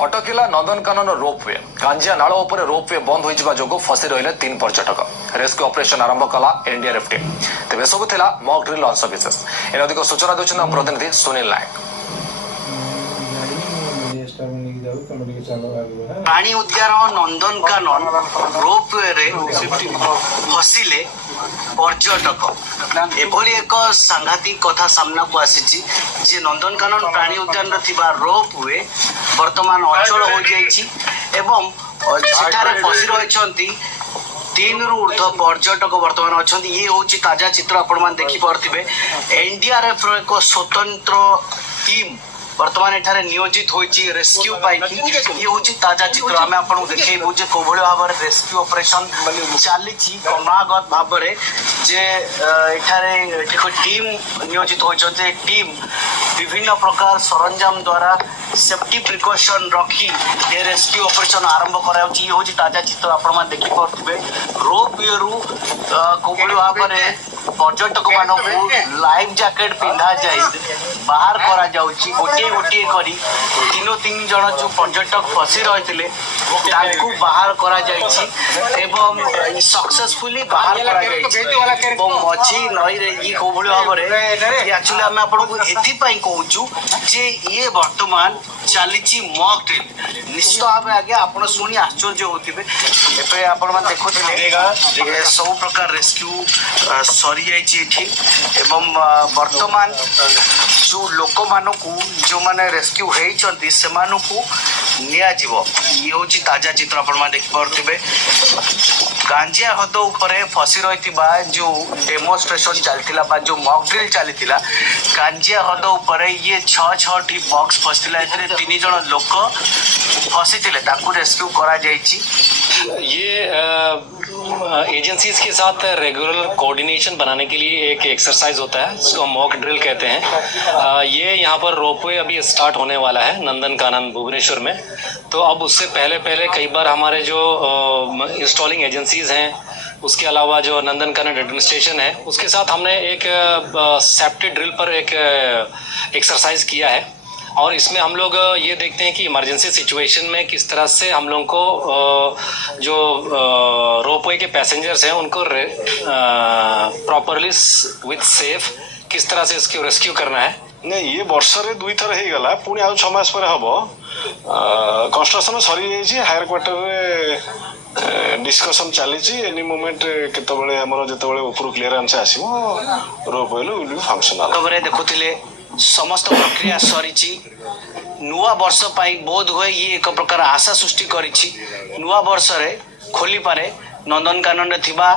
अटकिला Nandankanan ropeway Kanjia नाल उपर ropeway बंद हो जो फसी रही 3 पर्यटक रेस्क्यू ऑपरेशन आरंभ कला एनडीआरएफ टीम तेज सब थिला मॉक ड्रिल अंश विशेष इन अधिक सूचना देउछन प्रतिनिधि सुनील नायक। प्राणी उद्यान नंदनकानन रोपवे रे फसिले पर्यटक एभली एक सांघातिक कथा सामना को आसी जे नंदनकानन प्राणी उद्यान रोपवे वर्तमान अचल हो जाइछि एवं सेठारे फसी रहिछंती 3 रु ऊर्ध्व पर्यटक वर्तमान अच्छा ये हूँ ताजा चित्र आपण देखी पारे एनडीआरएफ एक स्वतंत्र टीम वर्तमान एठारे नियोजित होइछि रेस्क्यू पाइकी ये हूँ ताजा चित्र आम आपको देखू जे कोभली भाव में रेस्क्यू ऑपरेशन चली क्रमागत भाव में जे एठारे टीम नियोजित होइछन्ते टीम विभिन्न प्रकार सरंजाम द्वारा सेफ्टी प्रिकॉशन रखी ये रेस्क्यू ऑपरेशन आरंभ कराउछि ये हूँ ताजा चित्र आपण देखी पारे रोपवे रु कोभली भाव में पर्यटक मानक लाइफ जैकेट पिंधा जाए बाहर करा जाउछि गोटे गोटे करी 3 जन जो पर्यटक फसी रही बाहर करा जाइछि एवं सक्सेसफुली बाहर करा जाइछि मझी नई रे ये कोभली भाव में एक्चुअली आम आपको एथि कहूँ जे ये वर्तमान चली मॉक ड्रिल निश्चित भाव आगे आप शुणी आश्चर्य होते देखुते सब प्रकार रेस्क्यू सरी जाइए एवं वर्तमान जो लोक मानू जो मैंने रेस्क्यू होती से ये हूँ ताजा चित्र आप देखिपे गांजिया हद उपर फसी रही जो डेमोन्स्ट्रेशन चलता जो मॉक ड्रिल चलता गांजिया हद उपर ये 6 बॉक्स फसला 3 जन लोक फसी थे रेस्क्यू करा ये एजेंसीज के साथ रेगुलर कोऑर्डिनेशन बनाने के लिए एक एक्सरसाइज होता है जिसको हम मॉक ड्रिल कहते हैं। ये यहाँ पर रोपवे अभी स्टार्ट होने वाला है नंदनकानन भुवनेश्वर में। तो अब उससे पहले कई बार हमारे जो इंस्टॉलिंग एजेंसीज हैं उसके अलावा जो नंदनकानन एडमिनिस्ट्रेशन है उसके साथ हमने एक सेफ्टी ड्रिल पर एक एक्सरसाइज किया है और इसमें हम लोग ये देखते हैं कि इमरजेंसी सिचुएशन में किस तरह से हम लोगों को जो रोपवे के पैसेंजर्स हैं उनको प्रॉपरली विथ सेफ किस तरह से इसको रेस्क्यू करना है। नहीं ये वर्ष रे 2 थर हो गला पुणी आ 6 मास पर हबो कंस्ट्रक्शन सरी जाइए हायर क्वार्टर रे डिस्कशन चली एनी मोमेंट केतबेले हमर जेतबेले ऊपर क्लियरेंस आसीबो रोपवे विल बी फंक्शनल खबरे देखुथिले समस्त प्रक्रिया सरी नुआ वर्ष बोध हुए ये एक प्रकार आशा सृष्टि करिछि नुआ वर्ष रे खोली पारे नंदनकानन रे थिबा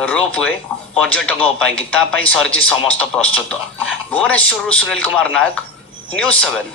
रोपवे पर्यटकों सरी समस्त प्रस्तुत। भुवनेश्वर सुनील कुमार नायक, न्यूज़ 7।